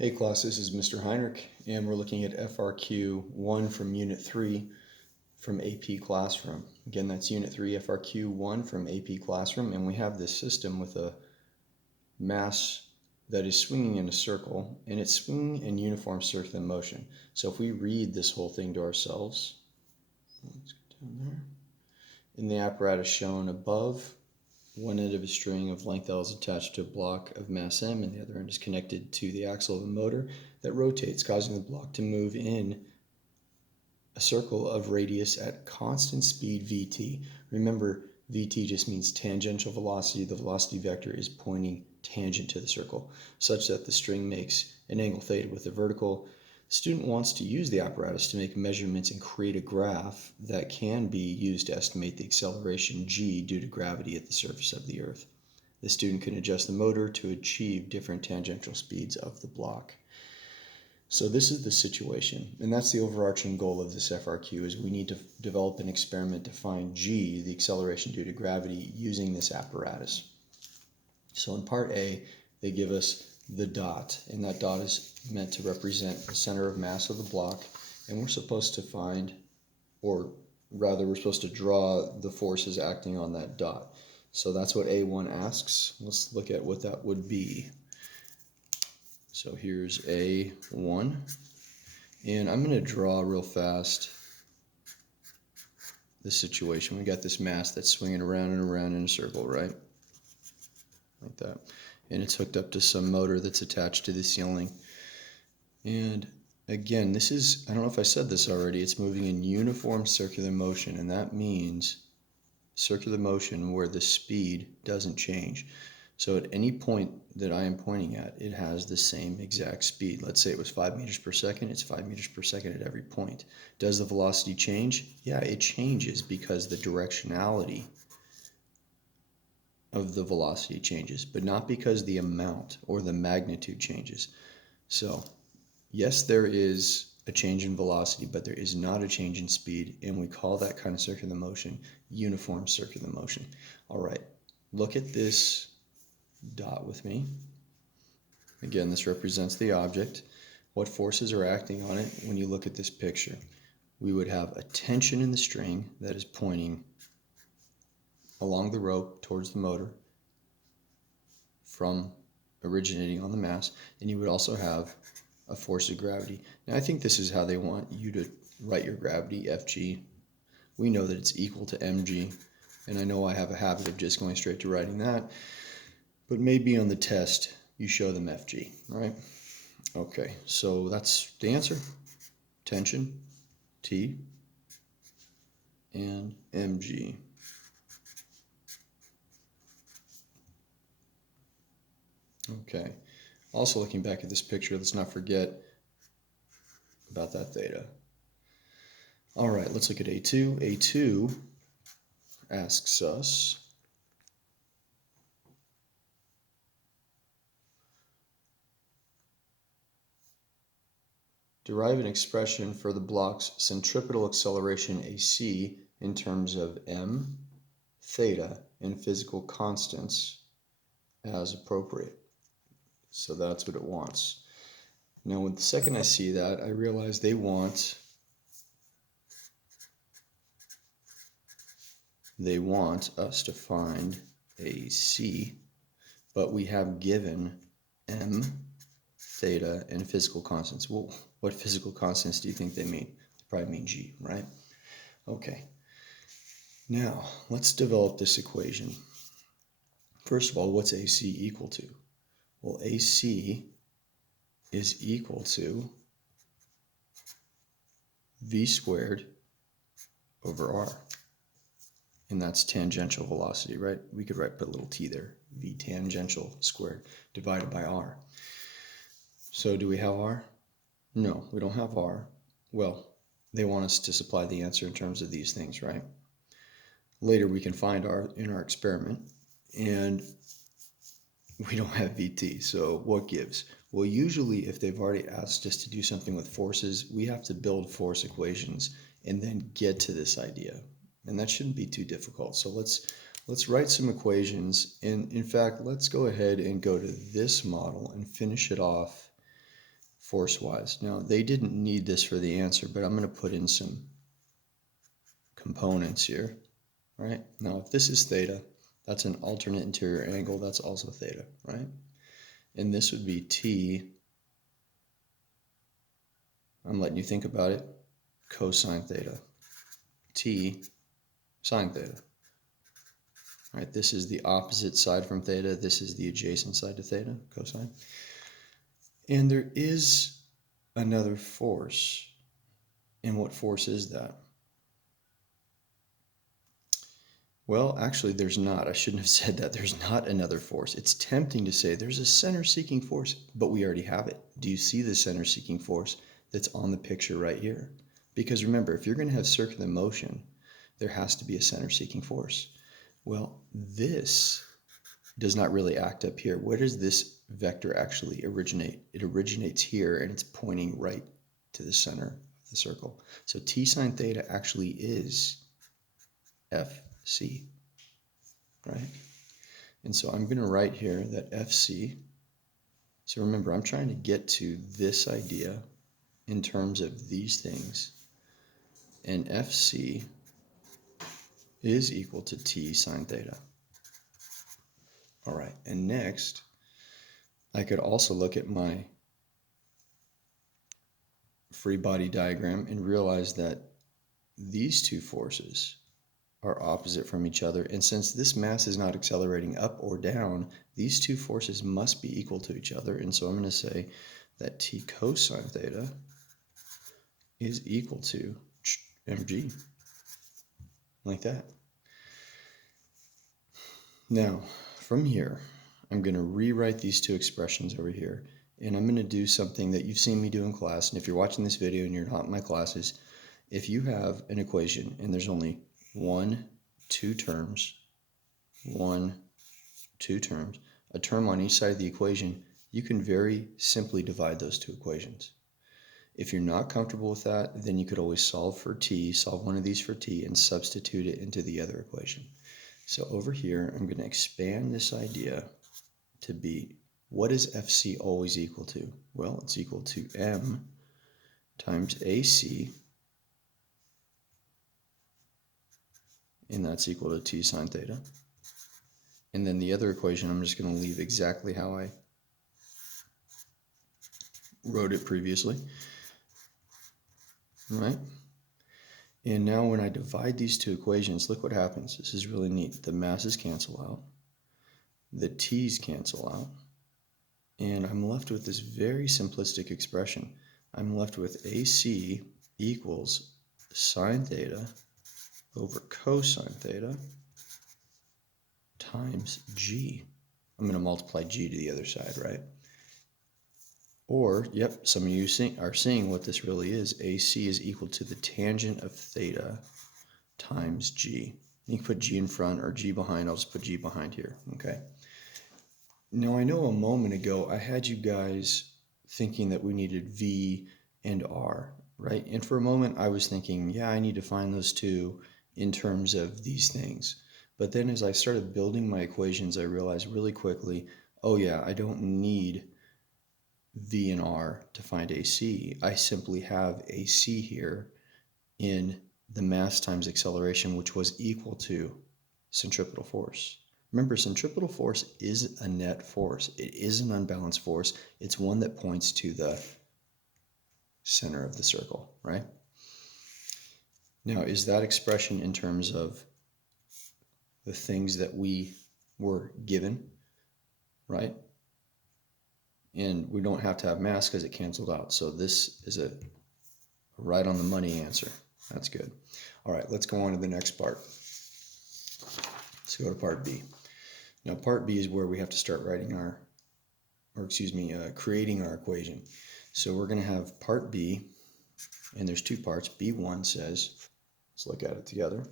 Hey class, this is Mr. Heinrich, and we're looking at FRQ 1 from Unit 3 from AP Classroom. Again, that's Unit 3, FRQ 1 from AP Classroom, and we have this system with a mass that is swinging in a circle, and it's swinging in uniform circular motion. So if we read this whole thing to ourselves, let's go down there. In the apparatus shown above, one end of a string of length L is attached to a block of mass m, and the other end is connected to the axle of a motor that rotates, causing the block to move in a circle of radius at constant speed vt. Remember, vt just means tangential velocity. The velocity vector is pointing tangent to the circle, such that the string makes an angle theta with the vertical. The student wants to use the apparatus to make measurements and create a graph that can be used to estimate the acceleration g due to gravity at the surface of the Earth. The student can adjust the motor to achieve different tangential speeds of the block. So this is the situation, and that's the overarching goal of this FRQ, is we need to develop an experiment to find g, the acceleration due to gravity, using this apparatus. So in part A, they give us the dot, and that dot is meant to represent the center of mass of the block, and we're supposed to find, or rather we're supposed to draw the forces acting on that dot. So that's what A1 asks. Let's look at what that would be. So here's A1, and I'm going to draw real fast the situation. We got this mass that's swinging around and around in a circle, right? Like that. And it's hooked up to some motor that's attached to the ceiling. And again, this is, I don't know if I said this already, it's moving in uniform circular motion, and that means circular motion where the speed doesn't change. So at any point that I am pointing at, it has the same exact speed. Let's say it was 5 meters per second, it's 5 meters per second at every point. Does the velocity change? Yeah, it changes because the directionality of the velocity changes, but not because the amount or the magnitude changes. So yes, there is a change in velocity, but there is not a change in speed, and we call that kind of circular motion uniform circular motion. All right, look at this dot with me. Again, this represents the object. What forces are acting on it when you look at this picture? We would have a tension in the string that is pointing along the rope towards the motor from originating on the mass, and you would also have a force of gravity. Now I think this is how they want you to write your gravity, Fg. We know that it's equal to mg, and I know I have a habit of just going straight to writing that, but maybe on the test you show them Fg, right? Okay, so that's the answer. Tension, T, and mg. Okay, also looking back at this picture, let's not forget about that theta. All right, let's look at A2. A2 asks us, derive an expression for the block's centripetal acceleration AC in terms of m, theta, and physical constants as appropriate. So that's what it wants. Now, the second I see that, I realize they want us to find AC, but we have given m, theta, and physical constants. Well, what physical constants do you think they mean? They probably mean g, right? Okay. Now, let's develop this equation. First of all, what's AC equal to? Well, AC is equal to v squared over r. And that's tangential velocity, right? We could put a little t there. V tangential squared divided by r. So do we have r? No, we don't have r. Well, they want us to supply the answer in terms of these things, right? Later we can find r in our experiment, and we don't have VT, so what gives? Well, usually if they've already asked us to do something with forces, we have to build force equations and then get to this idea. And that shouldn't be too difficult. So let's write some equations, and in fact, let's go ahead and go to this model and finish it off force-wise. Now, they didn't need this for the answer, but I'm going to put in some components here, right? Now, if this is theta, that's an alternate interior angle. That's also theta, right? And this would be T, I'm letting you think about it, cosine theta. T sine theta. All right, this is the opposite side from theta. This is the adjacent side to theta, cosine. And there is another force. And what force is that? Well, actually, there's not. I shouldn't have said that. There's not another force. It's tempting to say there's a center-seeking force, but we already have it. Do you see the center-seeking force that's on the picture right here? Because remember, if you're going to have circular motion, there has to be a center-seeking force. Well, this does not really act up here. Where does this vector actually originate? It originates here, and it's pointing right to the center of the circle. So T sine theta actually is FC, right? And so I'm going to write here that FC, so remember, I'm trying to get to this idea in terms of these things, and FC is equal to T sine theta. All right, and next, I could also look at my free body diagram and realize that these two forces are opposite from each other, and since this mass is not accelerating up or down, these two forces must be equal to each other, and so I'm going to say that T cosine theta is equal to mg, like that. Now, from here, I'm going to rewrite these two expressions over here, and I'm going to do something that you've seen me do in class, and if you're watching this video and you're not in my classes, if you have an equation and there's only two terms, a term on each side of the equation, you can very simply divide those two equations. If you're not comfortable with that, then you could always solve for t, solve one of these for t, and substitute it into the other equation. So over here, I'm going to expand this idea to be, what is FC always equal to? Well, it's equal to m times AC, and that's equal to T sine theta. And then the other equation, I'm just going to leave exactly how I wrote it previously. All right? And now when I divide these two equations, look what happens. This is really neat. The masses cancel out. The t's cancel out. And I'm left with this very simplistic expression. I'm left with AC equals sine theta over cosine theta times g. I'm going to multiply g to the other side, right? Or, yep, some of you are seeing what this really is. AC is equal to the tangent of theta times g. You can put g in front or g behind. I'll just put g behind here, okay? Now, I know a moment ago I had you guys thinking that we needed V and R, right? And for a moment I was thinking, yeah, I need to find those two in terms of these things. But then as I started building my equations, I realized really quickly, oh yeah, I don't need V and R to find AC. I simply have AC here in the mass times acceleration, which was equal to centripetal force. Remember, centripetal force is a net force. It is an unbalanced force. It's one that points to the center of the circle, right? Now, is that expression in terms of the things that we were given, right? And we don't have to have mass because it canceled out. So this is a right on the money answer. That's good. All right, let's go on to the next part. Let's go to part B. Now, part B is where we have to start writing creating our equation. So we're going to have part B, and there's two parts. B1 says, let's look at it together.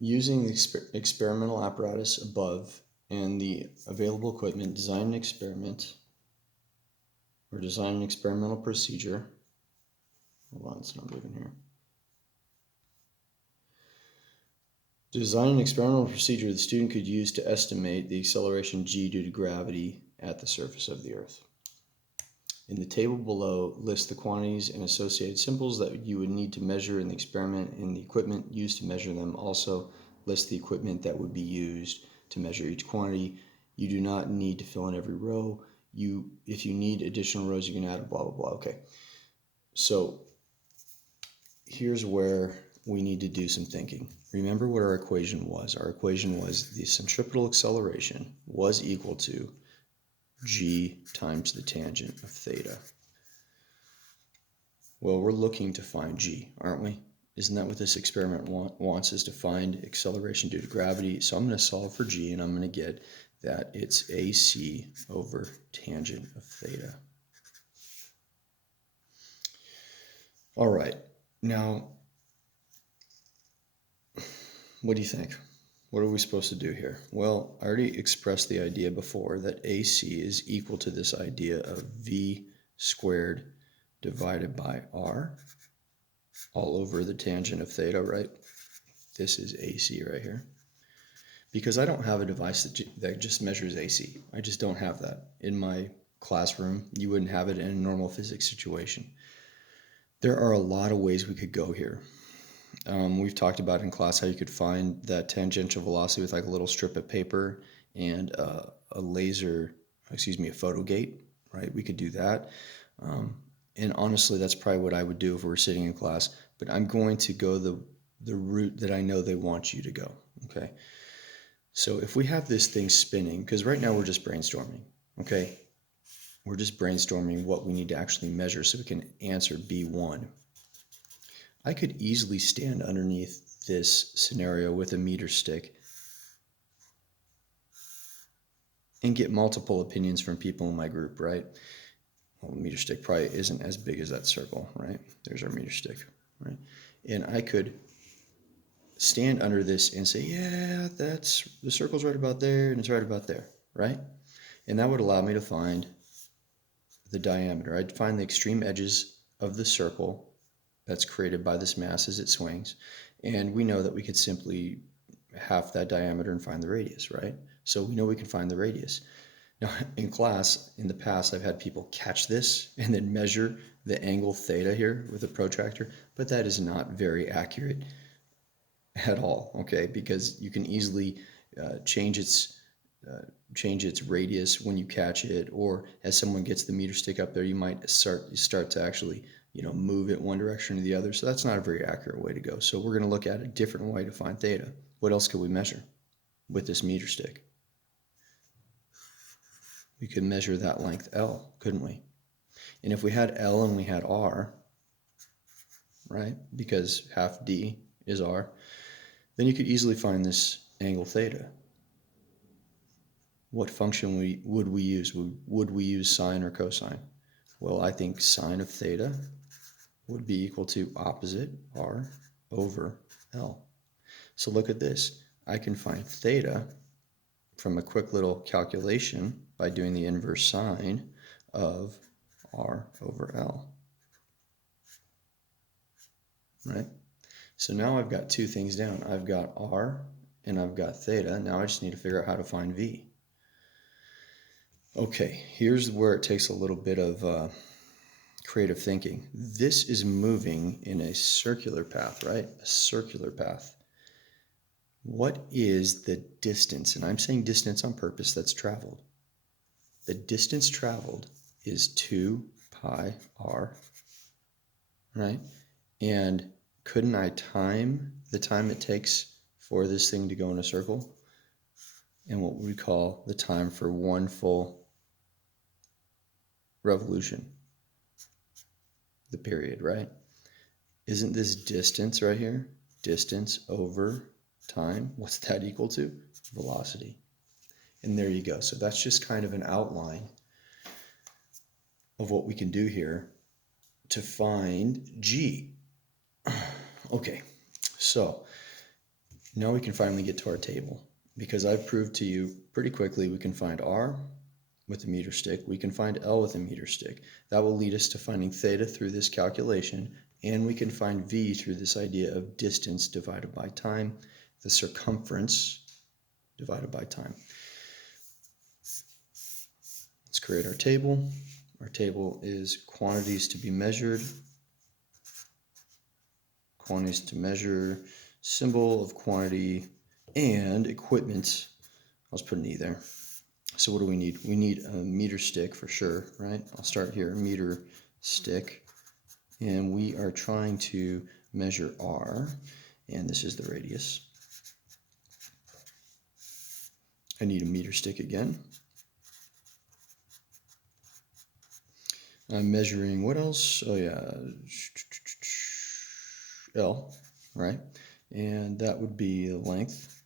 Using the experimental apparatus above and the available equipment, design an experimental procedure. Hold on, it's not moving here. Design an experimental procedure the student could use to estimate the acceleration g due to gravity at the surface of the Earth. In the table below, list the quantities and associated symbols that you would need to measure in the experiment and the equipment used to measure them. Also, list the equipment that would be used to measure each quantity. You do not need to fill in every row. If you need additional rows, you can add a blah, blah, blah. Okay, so here's where we need to do some thinking. Remember what our equation was. Our equation was the centripetal acceleration was equal to g times the tangent of theta. Well, we're looking to find g, aren't we? Isn't that what this experiment wants, is to find acceleration due to gravity? So I'm going to solve for g, and I'm going to get that it's ac over tangent of theta. All right, now, what do you think? What are we supposed to do here? Well, I already expressed the idea before that AC is equal to this idea of V squared divided by R all over the tangent of theta, right? This is AC right here. Because I don't have a device that just measures AC. I just don't have that. In my classroom, you wouldn't have it in a normal physics situation. There are a lot of ways we could go here. We've talked about in class how you could find that tangential velocity with like a little strip of paper and a photo gate, right? We could do that. And honestly, that's probably what I would do if we were sitting in class, but I'm going to go the route that I know they want you to go, okay? So if we have this thing spinning, because right now we're just brainstorming, okay? We're just brainstorming what we need to actually measure so we can answer B1. I could easily stand underneath this scenario with a meter stick and get multiple opinions from people in my group, right? Well, the meter stick probably isn't as big as that circle, right? There's our meter stick, right? And I could stand under this and say, yeah, the circle's right about there and it's right about there, right? And that would allow me to find the diameter. I'd find the extreme edges of the circle that's created by this mass as it swings. And we know that we could simply half that diameter and find the radius, right? So we know we can find the radius. Now, in class, in the past, I've had people catch this and then measure the angle theta here with a protractor, but that is not very accurate at all, okay? Because you can easily change its radius when you catch it, or as someone gets the meter stick up there, you might start to actually move it one direction or the other. So that's not a very accurate way to go. So we're going to look at a different way to find theta. What else could we measure with this meter stick? We could measure that length L, couldn't we? And if we had L and we had R, right, because half D is R, then you could easily find this angle theta. What function would we use? Would we use sine or cosine? Well, I think sine of theta would be equal to opposite R over L. So look at this. I can find theta from a quick little calculation by doing the inverse sine of R over L. Right? So now I've got two things down. I've got R and I've got theta. Now I just need to figure out how to find V. Okay, here's where it takes a little bit of creative thinking. This is moving in a circular path, right? A circular path. What is the distance? And I'm saying distance on purpose that's traveled. The distance traveled is 2 pi r, right? And couldn't I time the time it takes for this thing to go in a circle? And what we call the time for one full revolution, the period, right? Isn't this distance right here? Distance over time. What's that equal to? Velocity. And there you go. So that's just kind of an outline of what we can do here to find G. Okay, so now we can finally get to our table, because I've proved to you pretty quickly we can find R with a meter stick, we can find L with a meter stick. That will lead us to finding theta through this calculation, and we can find V through this idea of distance divided by time. the circumference divided by time. Let's create our table. Our table is quantities to be measured. Quantities to measure, symbol of quantity, and equipment. I'll just put an E there. So what do we need? We need a meter stick for sure, right? I'll start here, meter stick. And we are trying to measure R, and this is the radius. I need a meter stick again. I'm measuring, what else? Oh yeah, L, right? And that would be the length.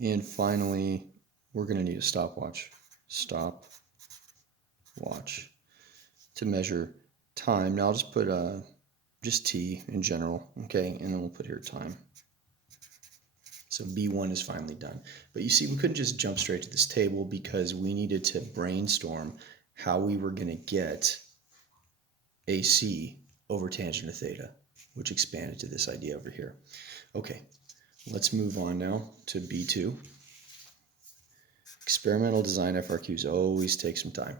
And finally, we're going to need a stopwatch. Stopwatch to measure time. Now I'll just put just T in general, okay? And then we'll put here time. So B1 is finally done. But you see, we couldn't just jump straight to this table because we needed to brainstorm how we were going to get AC over tangent of theta, which expanded to this idea over here. Okay, let's move on now to B2. Experimental design FRQs always take some time.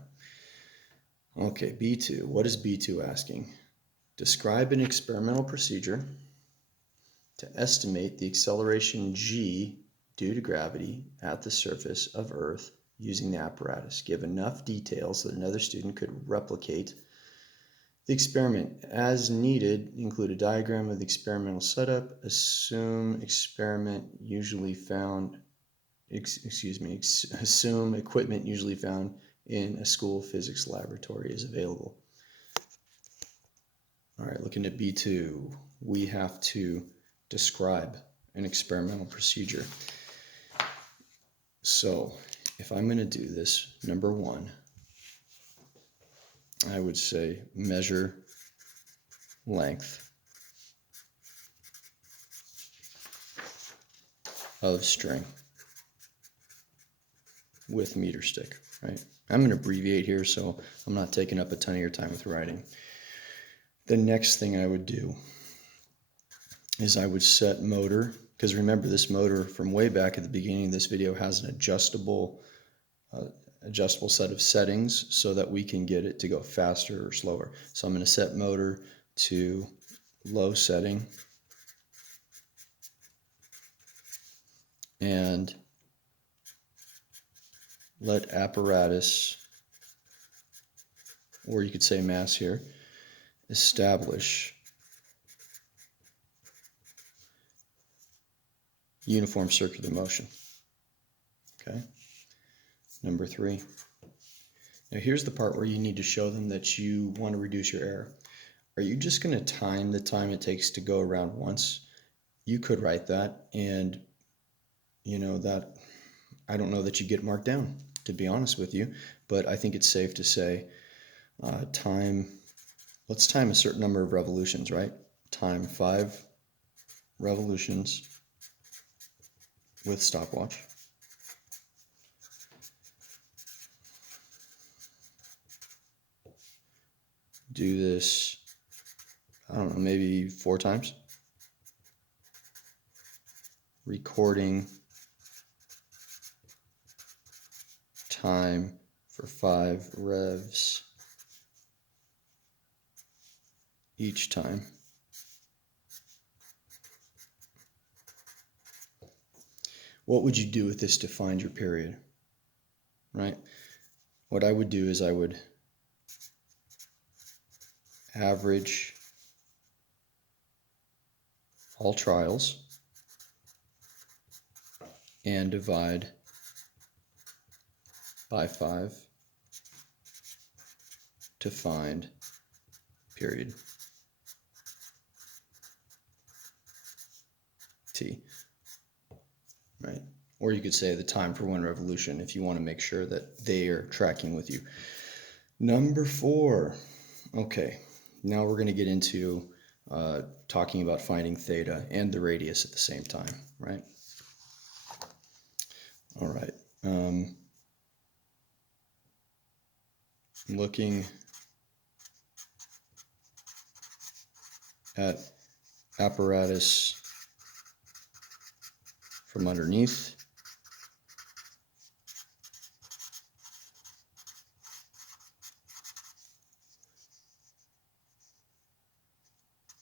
Okay, B2. What is B2 asking? Describe an experimental procedure to estimate the acceleration g due to gravity at the surface of Earth using the apparatus. Give enough details that another student could replicate the experiment as needed. Include a diagram of the experimental setup. Assume experiment usually found, assume equipment usually found in a school physics laboratory is available. All right, looking at B2, we have to describe an experimental procedure. So if I'm going to do this, number one, I would say measure length of string with meter stick, right? I'm going to abbreviate here, so I'm not taking up a ton of your time with writing. The next thing I would do is I would set motor, because remember this motor from way back at the beginning of this video has an adjustable set of settings so that we can get it to go faster or slower. So I'm going to set motor to low setting and let apparatus, or you could say mass here, establish uniform circular motion. Okay. Number 3. Now here's the part where you need to show them that you want to reduce your error. Are you just going to time the time it takes to go around once? You could write that, and you know that I don't know that you get marked down, to be honest with you, but I think it's safe to say let's time a certain number of revolutions, right? Time 5 revolutions with stopwatch. Do this, I don't know, maybe 4 times. Recording time for 5 revs each time. What would you do with this to find your period? Right? What I would do is I would average all trials and divide by 5 to find period T, right? Or you could say the time for 1 revolution if you want to make sure that they are tracking with you. Number 4. Okay, now we're going to get into talking about finding theta and the radius at the same time, right? All right. Looking at apparatus from underneath.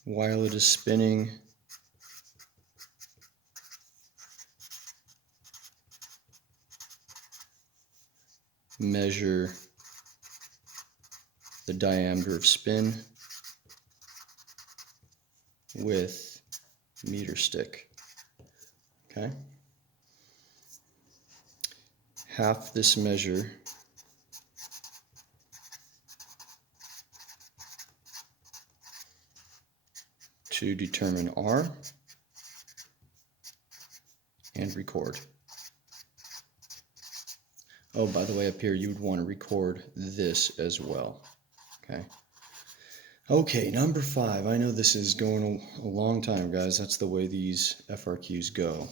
While it is spinning, measure the diameter of spin with meter stick. Okay? Half this measure to determine R and record. Oh, by the way, up here you would want to record this as well. Okay. Okay, number 5. I know this is going a long time, guys. That's the way these FRQs go.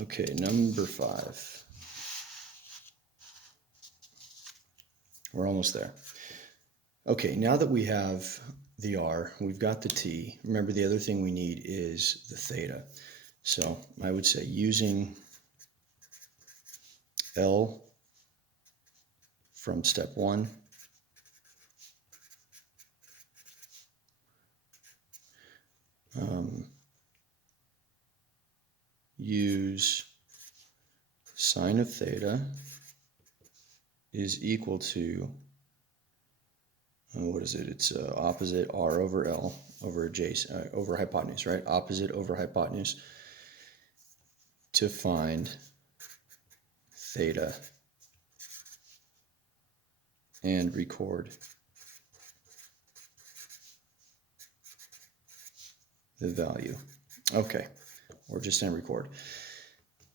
Okay, number 5. We're almost there. Okay, now that we have the R, we've got the T. Remember, the other thing we need is the theta. So I would say using L from step 1, use sine of theta is equal to, what is it? It's opposite R over L over adjacent over hypotenuse, right? Opposite over hypotenuse to find theta and record the value. Okay, or just in record.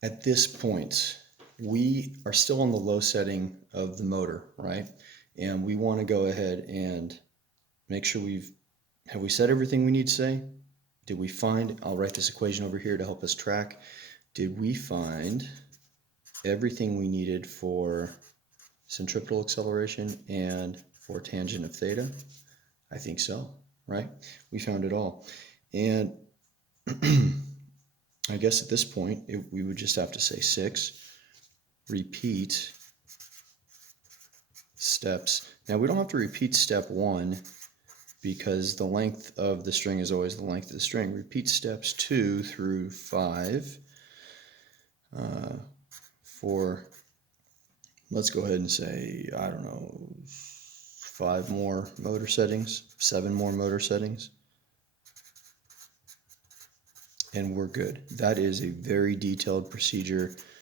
At this point, we are still on the low setting of the motor, right? And we want to go ahead and make sure have we said everything we need to say? Did we find, I'll write this equation over here to help us track. Did we find everything we needed for centripetal acceleration and for tangent of theta? I think so, right? We found it all. And I guess at this point, we would just have to say 6, repeat steps. Now, we don't have to repeat step 1 because the length of the string is always the length of the string. Repeat steps 2 through 5 for, let's go ahead and say, I don't know, 5 more motor settings, 7 more motor settings. And we're good. That is a very detailed procedure